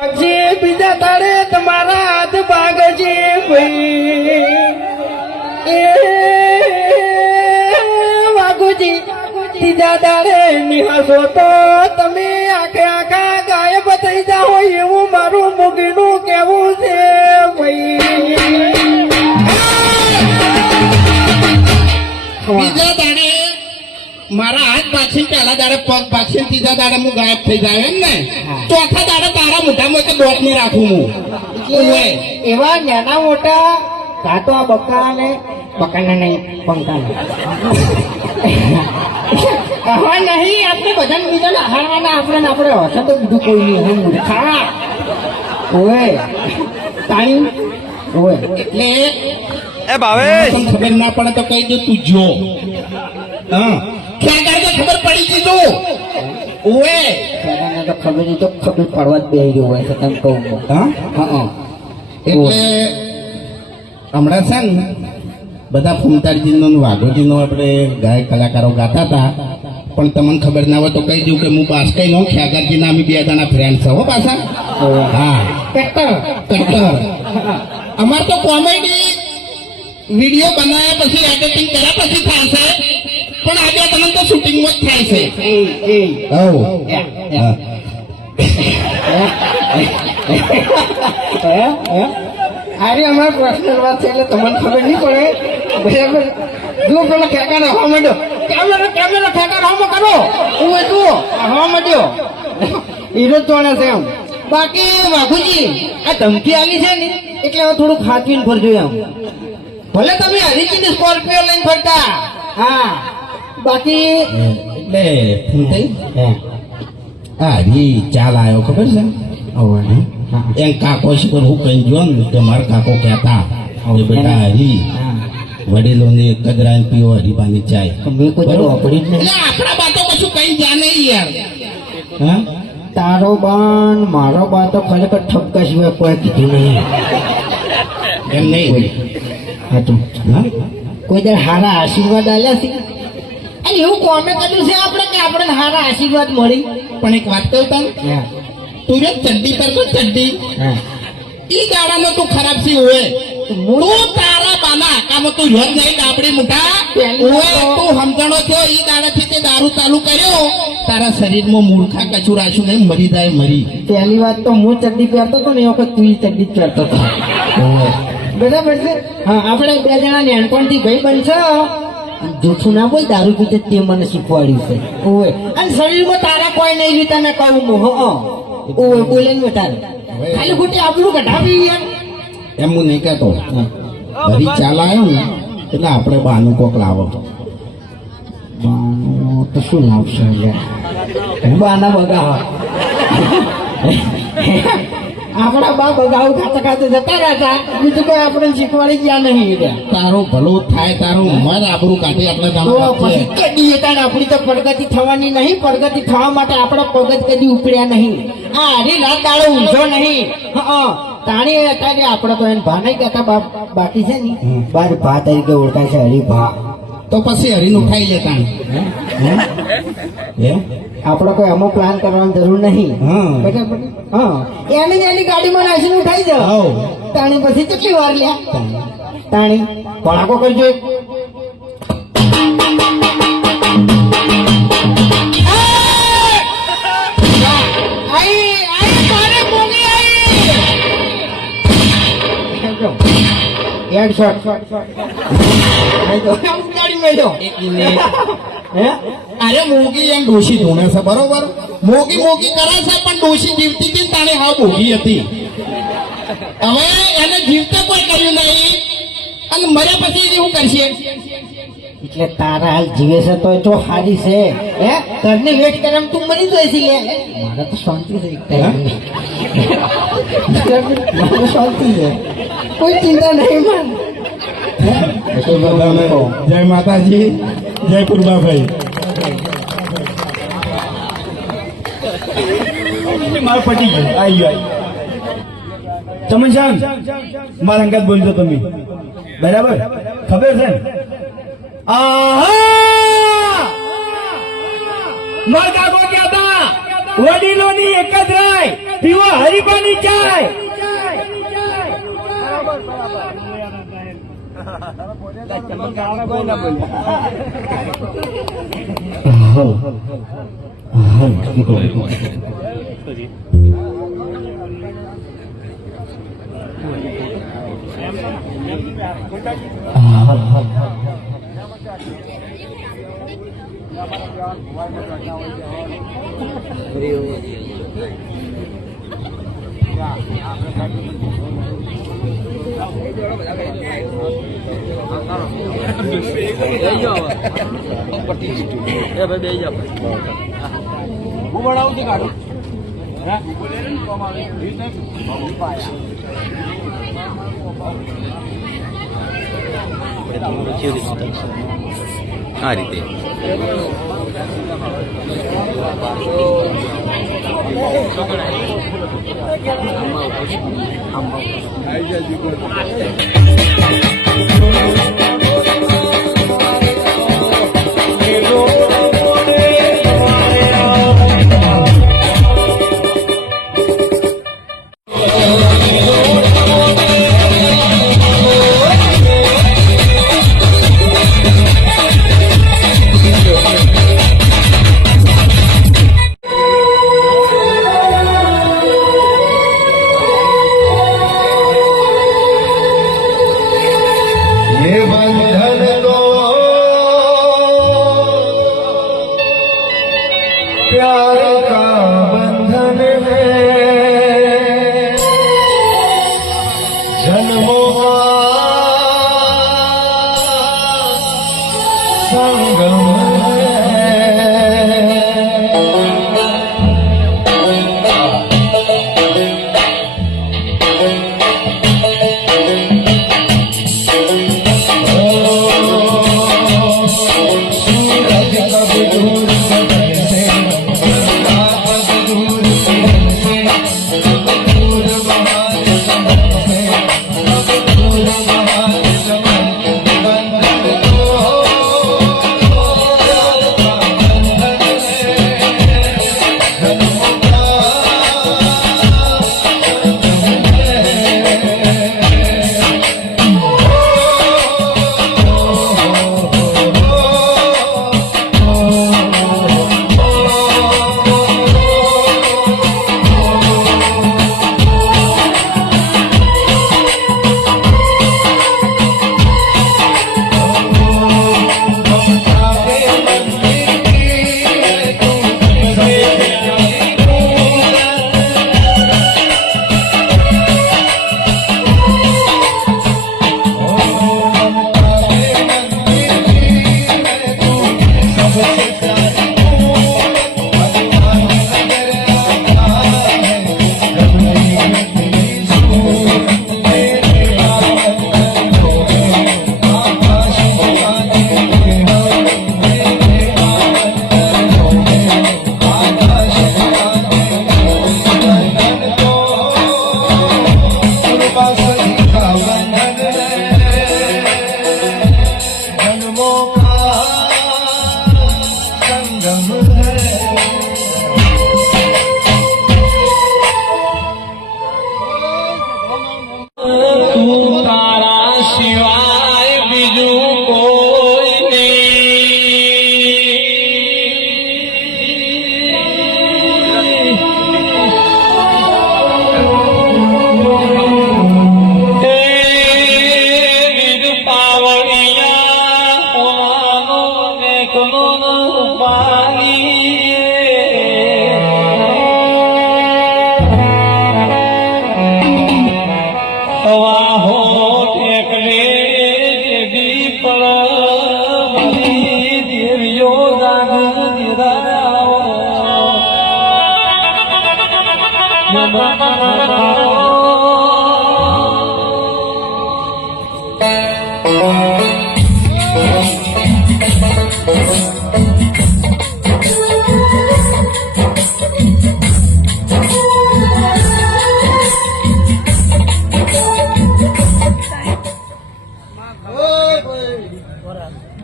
જે બીજા તારે તમારા હાથ ભાગજે ભાઈ એ વાઘુજી ત્રીજા તારે નિહાસો તો તમે આખા ગાયબ થઈ જાઓ એવું મારું મુગીનું કેવું છે ભાઈ. બીજા દાડે મારા હાથ પાછી પેલા દાડે પગ પાછી ત્રીજા દાડે હું ગાયબ થઈ જાય એમ ને ચોથા દાડે તારા મોઢામાં તો દોટ નહીં રાખું હું એવા નાના મોટા કાતો આ બકાના નહીં પંકાના હવે નહીં આપણે બધાને બીજાને હારવાના આપણે હશે તો બીજું કોઈ નહીં હું મૂર્ખા ઓય તાણી ઓય એટલે એ ભાવેશ ખબર ના પડે તો કહી દે તું જો હા ક્યાં ગાય તો ખબર પડી ગઈ તું ઓએ તો ખબર નહીં તો ખબર પડવા જ બે ગયો હોય છે તમે કહું હા હા એટલે હમણાં છે ને બધા ફૂમતારજીનો વાઘોજીનો આપણે ગાયક કલાકારો ગાતા હતા પણ તમને ખબર ના હોય તો કહી દઉં કે હું બાસ્કઈ નો ખ્યાગારજીના અમે બે જણા ફ્રેન્ડ છે હો પાછા હા કટ્ટર અમાર તો કોમેડી વિડીયો બનાવ્યા પછી એડિટિંગ કર્યા પછી થાય છે પણ આ બે તમને તો શૂટિંગમાં જ થાય છે અરે અમારા પર્સનલ વાત છે એટલે તમને ખબર નહીં પડે બરાબર. જુઓ પેલો ખેકાનો હવા માંડ્યો કેમેરા ખેકાનો હવામાં કરો હું એ જુઓ હવા માંડ્યો હીરો જ તોડે છે એમ. બાકી વાઘુજી આ ધમકી આવી છે ને એટલે હવે થોડુંક હાથવીને ફરજો એમ. ભલે તમે હરીચીની સ્કોર્પિયો લઈને ફરતા હા બાકી એટલે ફૂમતાઈ હા હરી ચાલ આવ્યો ખબર છે એમ કાકો શીખર હું કઈ જો ને તો મારા કાકો કહેતા કે બેટા હરી વડીલોને કદરાને પીવો હરીબાની ચાય આપણા બાતો કશું કઈ જા નહીં યાર હા તારો બાન મારો બા તો ખરેખર ઠપકા સિવાય કોઈ કીધું નહીં એમ નહીં હતું હા કોઈ દર હારા આશીર્વાદ આલ્યા છે અને એવું કોમે કર્યું છે આપણે કે આપણને હારા આશીર્વાદ મળી. પણ એક વાત કહું તને તું રે ચડ્ડી પર તો ચડ્ડી ઈ દાડામાં તું ખરાબ સી હોય તું તારા બાના આકામાં તું રોજ નહીં ડાબડી મુઠા ઓય તું સમજણો થયો ઈ દાડાથી તે દારૂ ચાલુ કર્યો તારા શરીરમાં મૂર્ખા કચું રાખ્યું નહીં મરી જાય મરી. પહેલી વાત તો હું ચડ્ડી પહેરતો હતો ને એ વખત તું ચડ્ડી જ પહેરતો હતો બરાબર છે. હા આપણે બે જણા નાનપણથી ભાઈ બનશો જૂઠું ના બોલ દારૂ પીતે તે મને શીખવાડ્યું છે ઓય અને શરીરમાં તારા કોઈ નહીં રીતા મેં કહું ઓય બોલે ને તારે ખાલી ખોટી આપણું કઢાવી યાર એમ હું નહીં કહેતો ભરી ચાલ આવ્યો ને એટલે આપણે બાનું કોક લાવો બાનું તો શું લાવશે બાના બગા આપણા બા બગાવું ખાતા ખાતે જતા રહેતા બીજું કોઈ આપણે શીખવાડી ગયા નહીં. તારું ભલું થાય તારું મન આબરૂ કાઢી આપણે પછી કદી તારે આપણી તો પ્રગતિ થવાની નહીં. પ્રગતિ થવા માટે આપણા પગત કદી ઉપડ્યા નહીં. આ હરી રાત દાડો ઊંઝો નહીં. તાણી અત્યારે આપણે તો એને ભા નહીં કહેતા બાકી છે ને બાર ભા તરીકે ઓળખાય છે હરિભા. તો પછી હરીનું ખાઈ લે તાણી આપણે કોઈ અમુક પ્લાન કરવાની જરૂર નહીં. બરાબર હા એની ગાડીમાં નાસીને ઉઠાઈ જાવ તાણી પછી કેટલી વાર લ્યા તાણી ભણાકો કરજો. અરે મોગી એમ ડોશી ધોણે છે બરોબર મોગી કરે છે પણ ડોશી જીવતી હતી તાણે હા મોગી હતી. હવે એને જીવતા કોઈ કર્યું નહીં અને મર્યા પછી શું કરશે. એટલે તારા હાલ જીવે છે તો જો હારી છે હે ઘરની વેટ કરે તું મરી જાય છે. મારે તો શાંતિ છે મારે શાંતિ છે કોઈ ચિંતા નહીં માન. જય માતાજી જય કુરબાભાઈ. મારું પટી ગયું આવી ચમન સાહેબ મારા અંગાત બોલજો તમે બરાબર ખબર છે ને મારા કાકો કહેતા વડીલોની એક જ રાય પીવો હરીફાની ચાય. આ રીતે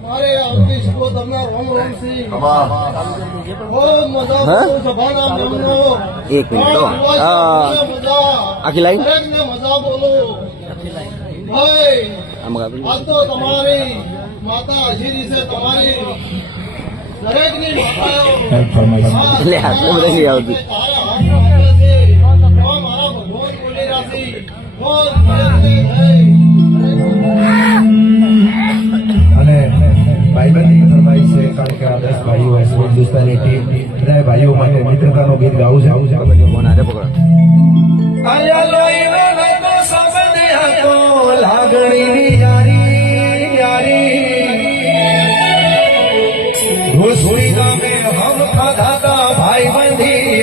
મારે આવતી શકો તમને રોમ રોમ સી એક મિનિટ તો આખી લાઈન આમાં આ તો તમારી માતા અજીરી છે તમારી દરેકની માતાઓ એટલે આટલું બધું નહીં આવતું તારા હાથમાં છે મારા ભગવાન બોલી રાશી અને ભાઈબંધી ફરમાઈ છે કારણ કે આ 10 ભાઈઓ હશે હિન્દુસ્તાની ટીમ બધા ભાઈઓ માટે મિત્રતાનું ગીત ગાવું છે ફોન આજે પકડો લાગણીની યારી યારી ઘોસડી ગામે હમ ખાધા ભાઈબંધી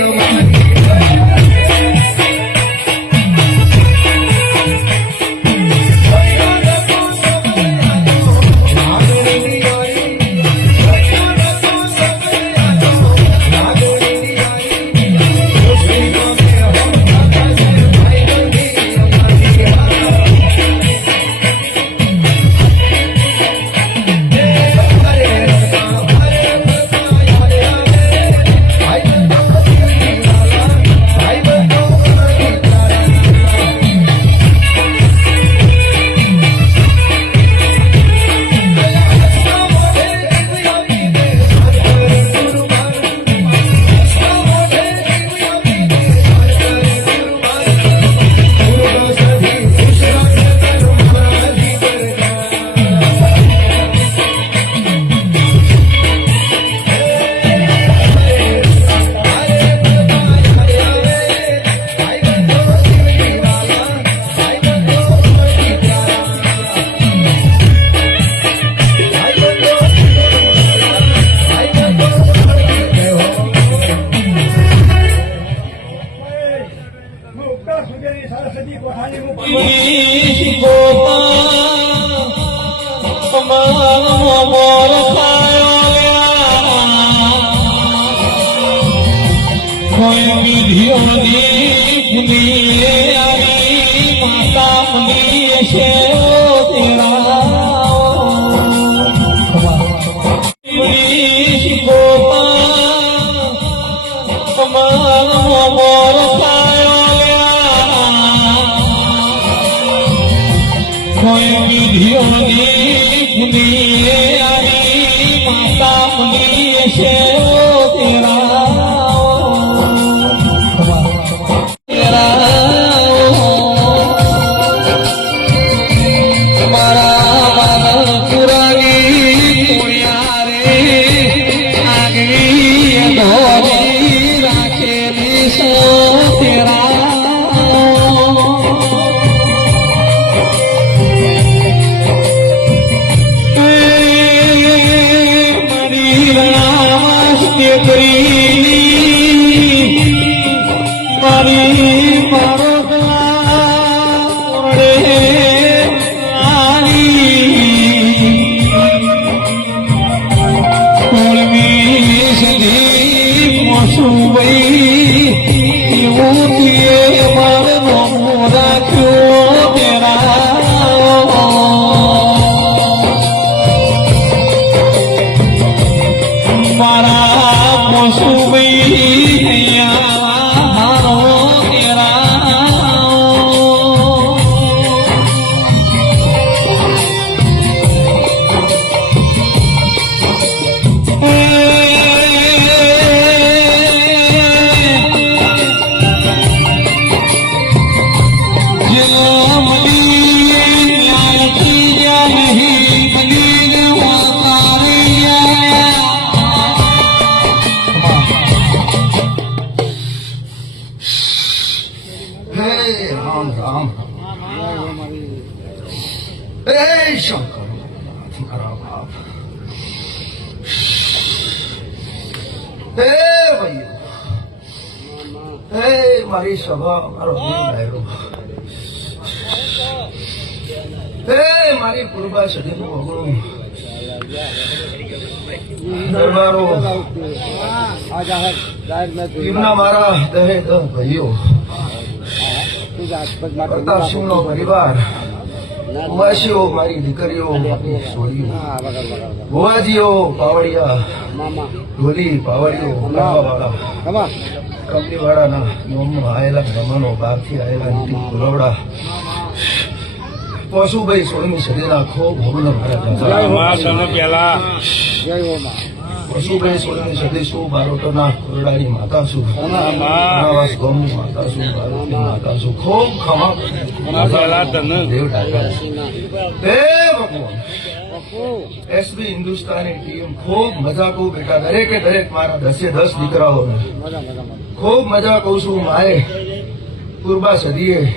અમારી મારી સભા મારો ડાયરો મારી પૂર્વા સદીનું ભગવાન દરબારો એમના મારા દહે દહ ભાઈઓ પ્રતાપસિંહનો પરિવાર ઉવાસીઓ મારી દીકરીઓ મારી છોડીઓ ભુવાજીઓ પાવડિયા ઢોલી પાવડીઓ વાળા કંપનીવાળાના નોમમાં આવેલા બ્રહ્મનો બહારથી આવેલા નીતિ પુરવડા પશુભાઈ 16મી સદીના ખૂબ ભોગનો પશુભાઈ 16મી સદી શું બારોટોના કોરડાની માતા શું નવાસ ગોમની માતા શું બારોટની માતા શું ખૂબ ખમા દેવ ડાકા હે ભગવાન એસબી હિન્દુસ્તાની ટીમ ખૂબ મજા કહું બેટા દરેકે દરેક મારા 10 દીકરાઓને ખૂબ મજા કહું છું માએ પૂર્વા સદીએ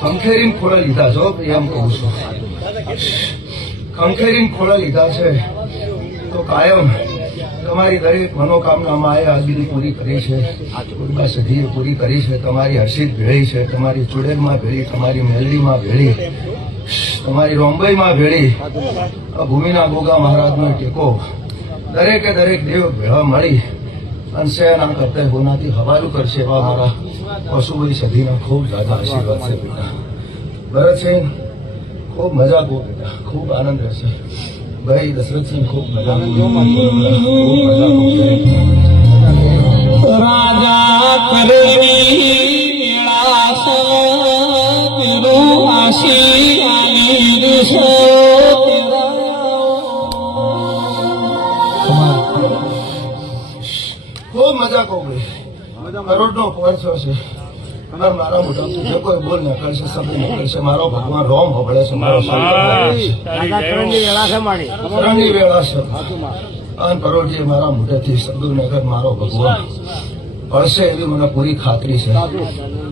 ખંખેરીને ખોળા લીધા છો એમ કહું છું ખંખેરીને ખોળા લીધા છે તો કાયમ તમારી દરેક મનોકામના માએ આજની પૂરી કરી છે પૂર્વા સદીએ પૂરી કરી છે તમારી હર્ષિત ભેળી છે તમારી ચુડેલમાં ભેળી તમારી મેલડીમાં ભેળી તમારી રોંબઈમાં ભેળી આ ભૂમિના ગોગા મહારાજનો ટેકો દરેકે દરેક દેવ ભેળા મળી અને સેના કરતા હોનાથી હવાલું કરશે એવા મારા પશુભાઈ સદીના ખૂબ દાદા આશીર્વાદ છે બેટા ભરતસિંહ ખૂબ મજા કહો બેટા ખૂબ આનંદ રહેશે ભાઈ દશરથસિંહ ખૂબ મજા ખૂબ મજા કહો રાજા કરેલી ખૂબ મજા કહો ભાઈ કરોડનો પહોંચો છે અને મારા મોટા જે કોઈ બોલ નીકળશે શબ્દ નીકળશે મારો ભગવાન રોમ હોબળે છે મારો કરણની વેળા છે અને કરોડજી મારા મોટેથી શબ્દ નગર મારો ભગવાન પડશે એવી મને પૂરી ખાતરી છે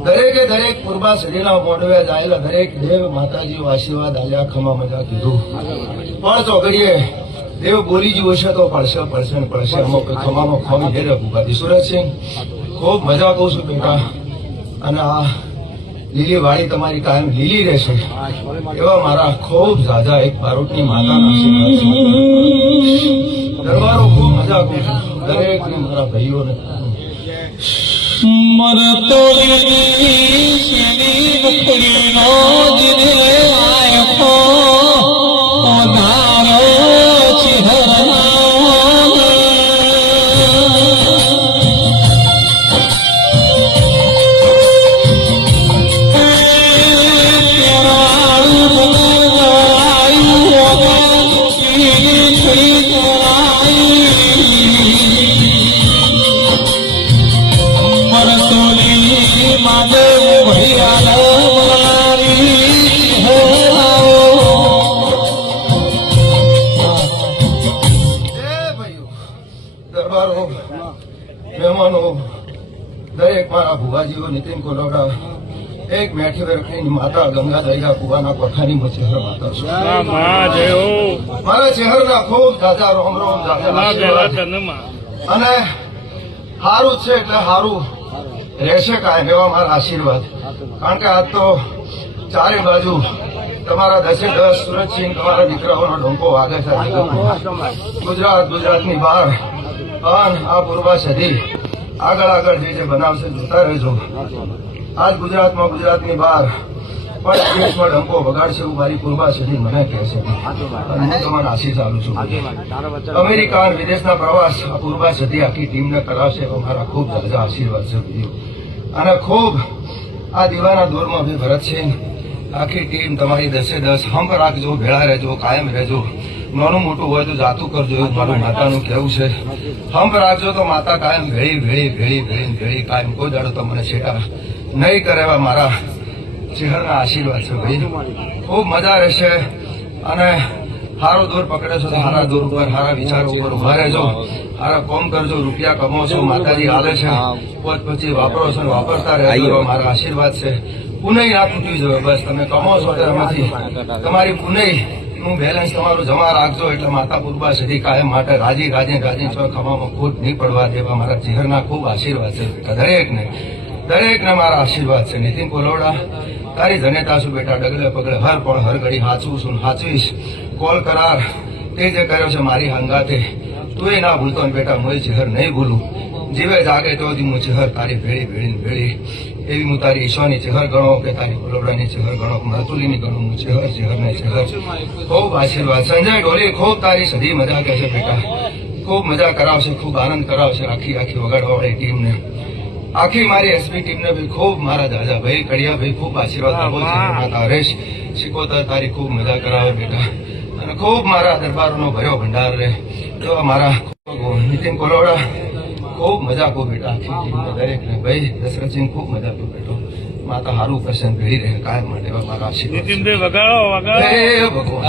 દરેકે દરેક પૂર્વા સદીના મોઢવે જાયેલા દરેક દેવ માતાજીઓ આશીર્વાદ આલ્યા ખમા મજા કીધું પણ ચોગડીએ દેવ બોલી જ હશે તો પડશે પડશે ને પડશે અમુક ખમામાં ખોમી ઘેરે ભૂપાતી સુરતસિંહ ખૂબ મજા કહું છું બેટા અને આ લીલી વાળી તમારી કાયમ લીલી રહેશે એવા મારા ખૂબ ઝાઝા એક બારોટની માતાના આશીર્વાદ છે દરબારો ખૂબ મજા કહું છું દરેકને મારા ભાઈઓને મરતો નો જીને આયો ધારો દરબારો મહેમાનો દરેક મારા ભુવાજીઓ નીતિન કોલોડા એક મેઠી રખડીની માતા ગંગા દરિયા કુવાના કોઠાની મચેહર માતા છે મારા ચહેરના ખૂબ દાદા રોમ રોમ દાદા અને હારું છે એટલે હારું રહેશે કાંઈ એવા મારા આશીર્વાદ કારણ કે આજ તો ચારે બાજુ તમારા 10 સુરતસિંહ તમારા દીકરાઓનો ડંકો વાગે છે ગુજરાતની બહાર અને આ પૂર્વા સદી આગળ જે બનાવશે જોતા રહેજો આજ ગુજરાતની બહાર પણ દેશમાં ડંકો વગાડશે એવું મારી પૂર્વા સદી મને કહે છે અને હું તમારા આશીષ આપું છું અમેરિકા અને વિદેશના પ્રવાસ આ પૂર્વા સદી આખી ટીમને કરાવશે એવા મારા ખૂબ જાજા આશીર્વાદ છે અને ખૂબ આ દીવાના દોરમાં ભાઈ ભરત છે આખી ટીમ તમારી 10 હંપ રાખજો ભેળા રહેજો કાયમ રહેજો નાનું મોટું હોય તો જાતું કરજો એવું મારું માતાનું કહેવું છે હંપ રાખજો તો માતા કાયમ ભેળી કાયમ કોઈ દાડો તો મને છેટા નહીં કરે એવા મારા ચહેરના આશીર્વાદ છે ભાઈ ખૂબ મજા રહેશે અને સારો દોર પકડે છો તો સારા દોર ઉપર સારા વિચારો ઉપર ઉભા રહેજો સારા કોમ કરજો રૂપિયા કમો છો માતાજી હાલે છે પોત પછી વાપરો છો વાપરતા રહેજો એવા મારા આશીર્વાદ છે પુનઃ ના તૂટી જાય બસ તમે કમો છો તેમાંથી તમારી પુનઃ નું બેલેન્સ તમારું જમા રાખજો એટલે માતા પૂર્વા સદી કાયમ માટે રાજી છો ખમામાં ખોટ નહીં પડવા દેવા મારા ચહેરના ખૂબ આશીર્વાદ છે દરેકને મારા આશીર્વાદ છે નીતિન કોલોડા તારી જનેતા છું બેટા ડગલે પગલે હર પણ હર ઘડી હાચવું છું હાચવીશ કોલ કરાર તે જે કર્યો છે મારી હંગાતે તું એ ના ભૂલતો ને બેટા મોય ચહેર નહીં ભૂલું જીવે જાગે તો હું ચહેર તારી ભેળી એવી હું તારી ઈશ્વરની ચહેર ગણો કે તારી ગુલોબડાની ચહેર ગણો મરતુલીની ગણો હું ચહેર ને ચહેર ખૂબ આશીર્વાદ. સંજય ઢોલી ખૂબ તારી સધી મજા કરશે બેટા, ખૂબ મજા કરાવશે, ખૂબ આનંદ કરાવશે આખી વગાડવાવાળી ટીમને, આખી મારી એસપી ટીમને બી ખૂબ, મારા દાદાભાઈ કડિયાભાઈ ખૂબ આશીર્વાદ આપો છે. માતા હરેશ શિકોતર તારી ખૂબ મજા કરાવે બેટા, અને ખૂબ મારા દરબારોનો ભર્યો ભંડાર રહે. એવા મારા નીતિન કોલોડા ખૂબ મજા કહું બેટા, આખી ટીમને દરેકને ભાઈ દશરથસિંહ ખૂબ મજા કહું બેટો. માતા હારું પ્રસન્ન રહી રહે કાયમ માટે, એવા મારા આશીર્વાદ. હે ભગવાન.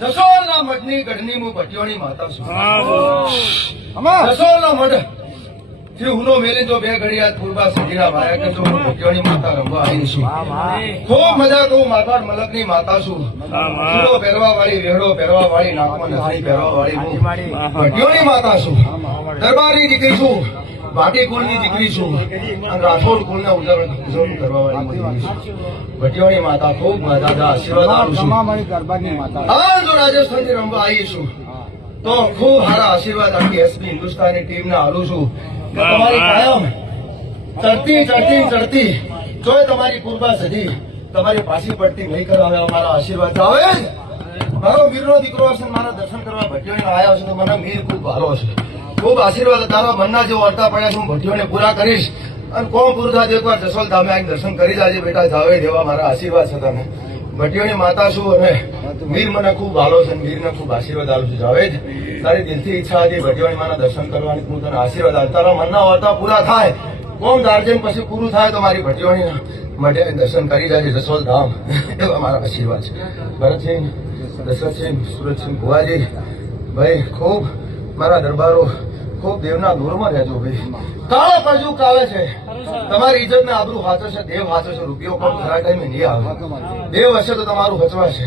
જસોલના મઠની ગઢની હું ભટિયોની માતા છું. જસોલનો મઠ થી હુનો મેલી તો બે ઘડિયા પૂર્વા સજીના ભાયા કે તો હું ભટિયોની માતા રમવા આવી છું. ખૂબ મજા તો મારવાડ મલકની માતા છું. ચૂડો પહેરવા વાળી, વેહડો પહેરવા વાળી, નાકમાં નથણી પહેરવા વાળી હું ભટિયોની માતા છું. દરબારી દીકરી છું, ભાટી કુળની દીકરી છું, અને રાઠોડ કુળના ઉજવણી કરવા વાળી દીકરી છું. ભટિયોની માતા ખૂબ દાદા આશીર્વાદ આપું છું. હા, જો રાજસ્થાનથી રમવા આવી છું તો ખૂબ સારા આશીર્વાદ આખી એસપી હિન્દુસ્તાની ટીમને આલું છું કે તમારી કાયમ ચડતી જોઈ તમારી પૂર્વા સદી તમારી પાછી પડતી નહીં કરાવે અમારા આશીર્વાદ આવે. મારો વીરનો દીકરો હશે, મારા દર્શન કરવા ભટિયોને આવ્યા છે તો મને મીર ખૂબ ભારો છે. ખૂબ આશીર્વાદ તારા મનના જે વર્તા પડ્યા છે હું ભટિયોને પૂરા કરીશ. અને કોમ પૂરતા એકવાર જસોલ ધામે આવીને દર્શન કરી જાજે બેટા, જાવે દેવા મારા આશીર્વાદ છે તને. ભટિયોની માતા છું અને વીર મને ખૂબ ભાલો છે, વીરને ખૂબ આશીર્વાદ આપું છું. જાવેદ, તારી દિલથી ઈચ્છા હતી ભટિયોની માના દર્શન કરવાની, હું તને આશીર્વાદ આપું. તારા મનના વર્તા પૂરા થાય, કોમ દાર્જન પછી પૂરું થાય તો મારી ભટિયોની માટે દર્શન કરી જાજે જસોલ ધામ, એવા મારા આશીર્વાદ છે. ભરતસિંહ, દશરથસિંહ, સુરતસિંહ, ભુવાજી ભાઈ ખૂબ મારા દરબારો ખૂબ દેવના દૂરમાં રહેજો ભાઈ. કાળો કળજુગ કાવે છે, તમારી ઇજ્જત ને આબરૂ હાથો છે, દેવ હાથો છે, રૂપિયો પણ ખરા ટાઈમે નહીં આવે. દેવ હશે તો તમારું હચવાશે.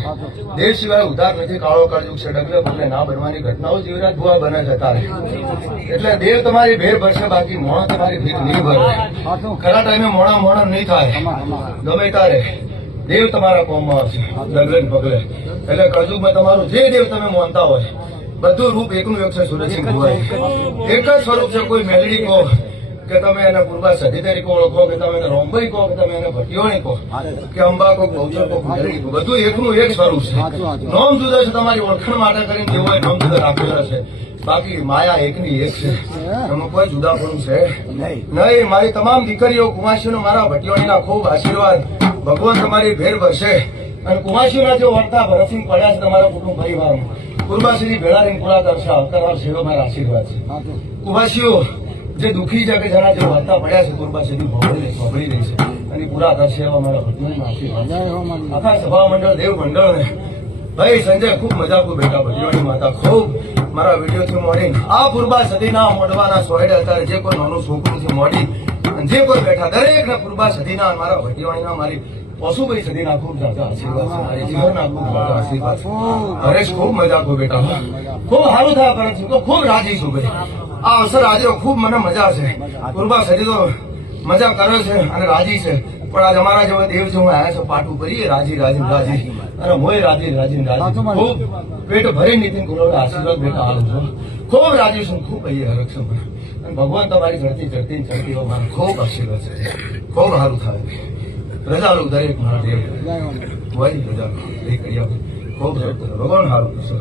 દેવ સિવાય ઉધાર નથી. કાળો કળજુગ છે, ડગલે પગલે ના બનવાની ઘટનાઓ જીવરાજ ભુવા બને છે તારે. એટલે દેવ તમારી ભેર ભરશે, બાકી મોણા તમારી ભીખ નહીં ભરે. ખરા ટાઈમે મોણા નહીં થાય ગમે તારે. દેવ તમારા કોમમાં આવશે ડગલે પગલે. એટલે કળજુગમાં તમારું જે દેવ તમે માનતા હોય બધું રૂપ એકનું એક છે. સુરતસિંહ ભુવાઈ એક જ સ્વરૂપ છે. કોઈ મેલડી કહો કે તમે એને પૂર્વા સધી તરીકે ઓળખો, કે તમે એને રોમભાઈ કહો, કે તમે એને ભટિયોણી કહો, કે અંબા કહો, બહુચર કહો, મેલડી કહો, બધું એકનું એક સ્વરૂપ છે. નોમ જુદા છે, તમારી ઓળખાણ માટે કરીને તેઓએ નામ જુદા રાખેલા છે. બાકી માયા એકની એક છે, એમાં કોઈ જુદાપણું છે નહીં. મારી તમામ દીકરીઓ કુમાસીઓને મારા ભટિયોણીના ખૂબ આશીર્વાદ. ભગવાન તમારી ભેર ભરશે. અને કુમાશીઓના જે વર્તા ભરતસિંહ પડ્યા છે તમારા કુટુંબ પરિવારમાં કુરબાશ્રી ભેળા રહીને પૂરા દર્શા આવતા શેરો મારા આશીર્વાદ છે કુમાશીઓ જે દુઃખી છે કે જેના જે વર્તા પડ્યા છે કુરબાશ્રી ભોગળી રહી છે અને પૂરા દર્શે એવા મારા ભગવાનના આશીર્વાદ છે. આખા સભા મંડળ દેવ મંડળને ભાઈ સંજય ખૂબ મજા ખૂબ બેટા ભગવાનની માતા ખૂબ મારા વિડીયોથી મોડી આ પૂર્વા સદીના મોડવાના સોયડે અત્યારે જે કોઈ નાનું છોકરું છે મોડી અને જે કોઈ બેઠા દરેકને પૂર્વા સદીના મારા ભગવાનના મારી પશુભાઈ સદીના ખૂબ જાજા આશીર્વાદ છે મારી જીવનના ખૂબ જાજા આશીર્વાદ છે. હરેશ ખૂબ મજા ખૂબ બેટા ખૂબ સારું થયા કરે છે ખૂબ રાજી છું ભાઈ આ અવસર આજે ખૂબ મને મજા છે પૂર્વા સદી તો મજા કરે છે અને રાજી છે પણ આજ અમારા જેવા દેવ છે હું આયા છું પાટું કરીએ રાજી રાજી રાજી અને મોય રાજી રાજી રાજી ખૂબ પેટ ભરી નીતિન ગુરુના આશીર્વાદ બેટા આલું છું ખૂબ રાજી છું ખૂબ ભાઈ હરક છું અને ભગવાન તમારી ચડતી મારા ખૂબ આશીર્વાદ છે ખૂબ સારું થાય રજાલું દરેક મારા દેવ હોય રજા એ કરી ખૂબ ભગવાન સારું કરશે